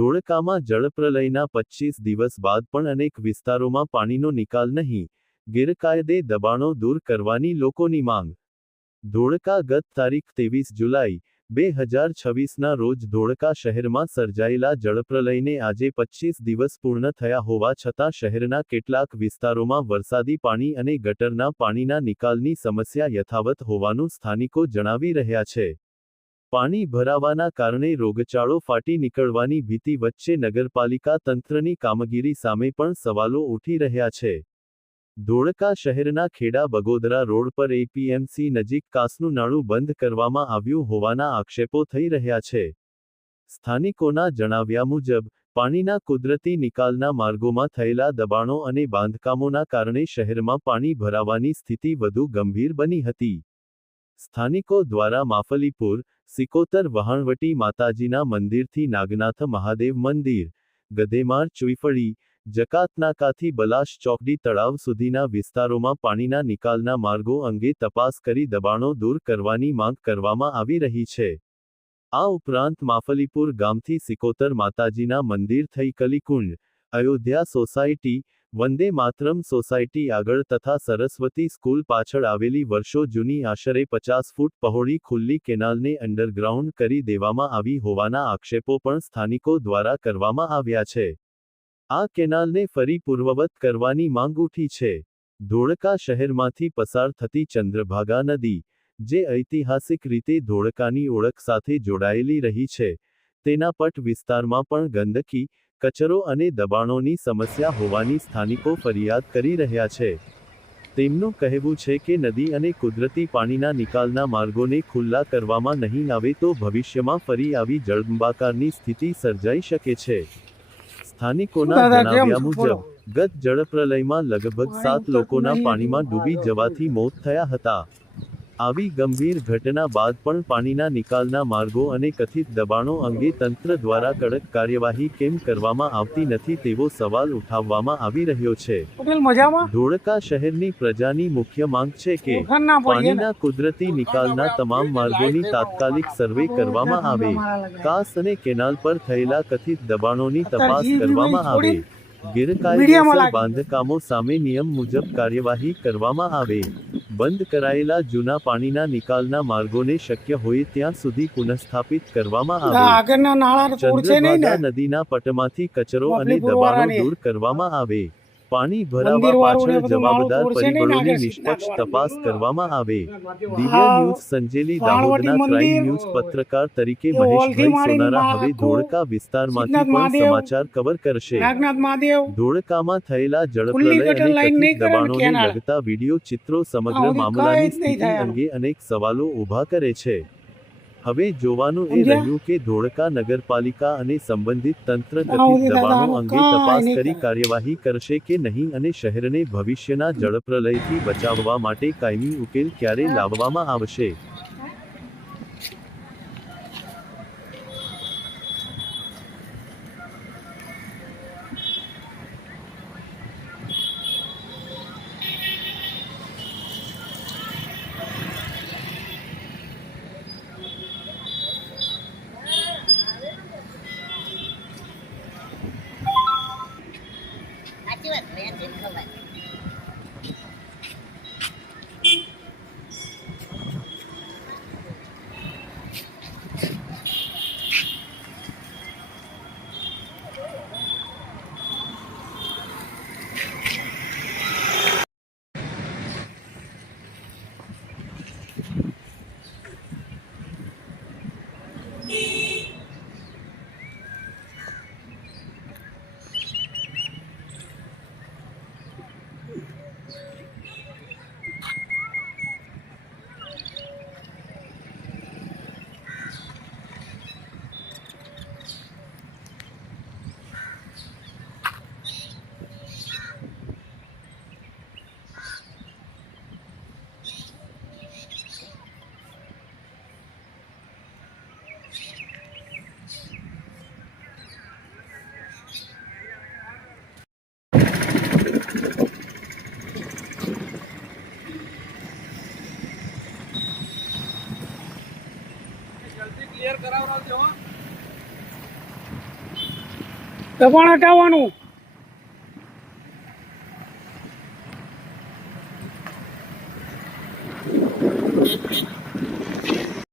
ધોળકામાં જળપ્રલયના 25 દિવસ બાદ પણ અનેક વિસ્તારોમાં પાણીનો નિકાલ નહીં, ગેરકાયદે દબાણો દૂર કરવાની લોકોની માંગ. ધોળકા ગત તારીખ 23 જુલાઈ, 2026ના રોજ ધોળકા શહેરમાં સર્જાયેલા જળપ્રલયને આજે 25 દિવસ પૂર્ણ થયા હોવા છતાં શહેરના કેટલાક વિસ્તારોમાં વરસાદી પાણી અને ગટરના પાણીના નિકાલની સમસ્યા યથાવત હોવાનું સ્થાનિકો જણાવી રહ્યા છે. પાણી ભરાવાના કારણે રોગચાળો ફાટી નીકળવાની ભીતિ વચ્ચે નગરપાલિકા તંત્રની કામગીરી સામે પણ સવાલો ઉઠી રહ્યા છે. ધોળકા શહેરના ખેડા બગોદરા રોડ પર એપીએમસી નજીક કાસનું નાળું બંધ કરવામાં આવ્યું હોવાના આક્ષેપો થઈ રહ્યા છે. સ્થાનિકોના જણાવ્યા મુજબ, પાણીના કુદરતી નિકાલના માર્ગોમાં થયેલા દબાણો અને બાંધકામોના કારણે શહેરમાં પાણી ભરાવાની સ્થિતિ વધુ ગંભીર બની હતી. સ્થાનિકો દ્વારા માફલીપુર, સિકોતર વહાણવટી માતાજીના મંદિરથી નાગનાથ મહાદેવ મંદિર, ગધેમાર ચુઈફળી, જકાતનાકાથી બલાશ ચોકડી તળાવ સુધીના વિસ્તારોમાં પાણીના નિકાલના માર્ગો અંગે તપાસ કરી દબાણો દૂર કરવાની માંગ કરવામાં આવી રહી છે. આ ઉપરાંત માફલીપુર ગામથી સિકોતર માતાજીના મંદિર થઈ કલીકુંડ, અયોધ્યા સોસાયટી, વંદે માતરમ સોસાયટી આગળ તથા સરસ્વતી સ્કૂલ પાછળ આવેલી વર્ષો જૂની આશરે 50 ફૂટ પહોળી ખુલ્લી કેનાલને અંડરગ્રાઉન્ડ કરી દેવામાં આવી હોવાના આક્ષેપો પણ સ્થાનિકો દ્વારા કરવામાં આવ્યા છે. આ કેનાલને ફરી પૂર્વવત કરવાની માંગ ઉઠી છે. ધોળકા શહેરમાંથી પસાર થતી ચંદ્રભાગા નદી, જે ઐતિહાસિક રીતે ધોળકાની ઓળખ સાથે જોડાયેલી રહી છે, તેના પટ વિસ્તારમાં પણ ગંદકી, કચરો અને દબાણોની સમસ્યા હોવાની સ્થાનિકો ફરિયાદ કરી રહ્યા છે. તેમનું કહેવું છે કે નદી અને કુદરતી પાણીના નિકાલના માર્ગોને ખુલ્લા કરવામાં નહીં આવે તો ભવિષ્યમાં ફરી આવી જળબંબાકારની સ્થિતિ સર્જાઈ શકે છે. સ્થાનિકોના જણાવ્યા મુજબ, ગત જળપ્રલયમાં લગભગ 7 લોકોના પાણીમાં ડૂબી જવાથી મોત થયા હતા. આવી ગંભીર ઘટના બાદ પણ પાણીના નિકાલના માર્ગો અને કથિત દબાણો અંગે તંત્ર દ્વારા કડક કાર્યવાહી કેમ કરવામાં આવતી નથી તેવો સવાલ ઉઠાવવામાં આવી રહ્યો છે. ધોળકા શહેરની પ્રજાની મુખ્ય માંગ છે કે પાણીના કુદરતી નિકાલના તમામ માર્ગોની તાત્કાલિક સર્વે કરવામાં આવે, કાસ અને કેનાલ પર થયેલા કથિત દબાણોની તપાસ કરવામાં આવે, ગેરકાયદેસર બાંધકામો સામે નિયમ મુજબ કાર્યવાહી કરવામાં આવે, બંધ કરાયેલા જૂના પાણીના નિકાલના માર્ગોને શક્ય હોય ત્યાં સુધી પુનઃસ્થાપિત કરવામાં આવે, ચંદ્રભાગા નદીના પટમાંથી કચરો અને દબાણો દૂર કરવામાં આવે, પાણી ભરાવા પાછળ જવાબદાર પરિબળોની નિષ્પક્ષ તપાસ કરવામાં આવે. દિવ્ય ન્યૂઝ સંજેલી દાહોદના ક્રાઇમ ન્યૂઝ પત્રકાર તરીકે મહેશભાઈ સોનારા હવે ધોળકા વિસ્તારમાંથી પણ સમાચાર કવર કરશે. ધોળકામાં થયેલા જળપ્રલય અને કથિત દબાણોને લગતા વિડીયો ચિત્રો સમગ્ર મામલાની સ્થિતિ અંગે અનેક સવાલો ઊભા કરે છે. હવે જોવાનું એ રહ્યું કે ધોળકા નગરપાલિકા અને સંબંધિત તંત્ર કથિત દબાણો અંગે તપાસ કરી કાર્યવાહી કરશે કે નહીં અને શહેરને ભવિષ્યના જળપ્રલયથી બચાવવા માટે કાયમી ઉકેલ ક્યારે લાવવામાં આવશે. क्लियर कराओ દબાણ હટાવવાનું.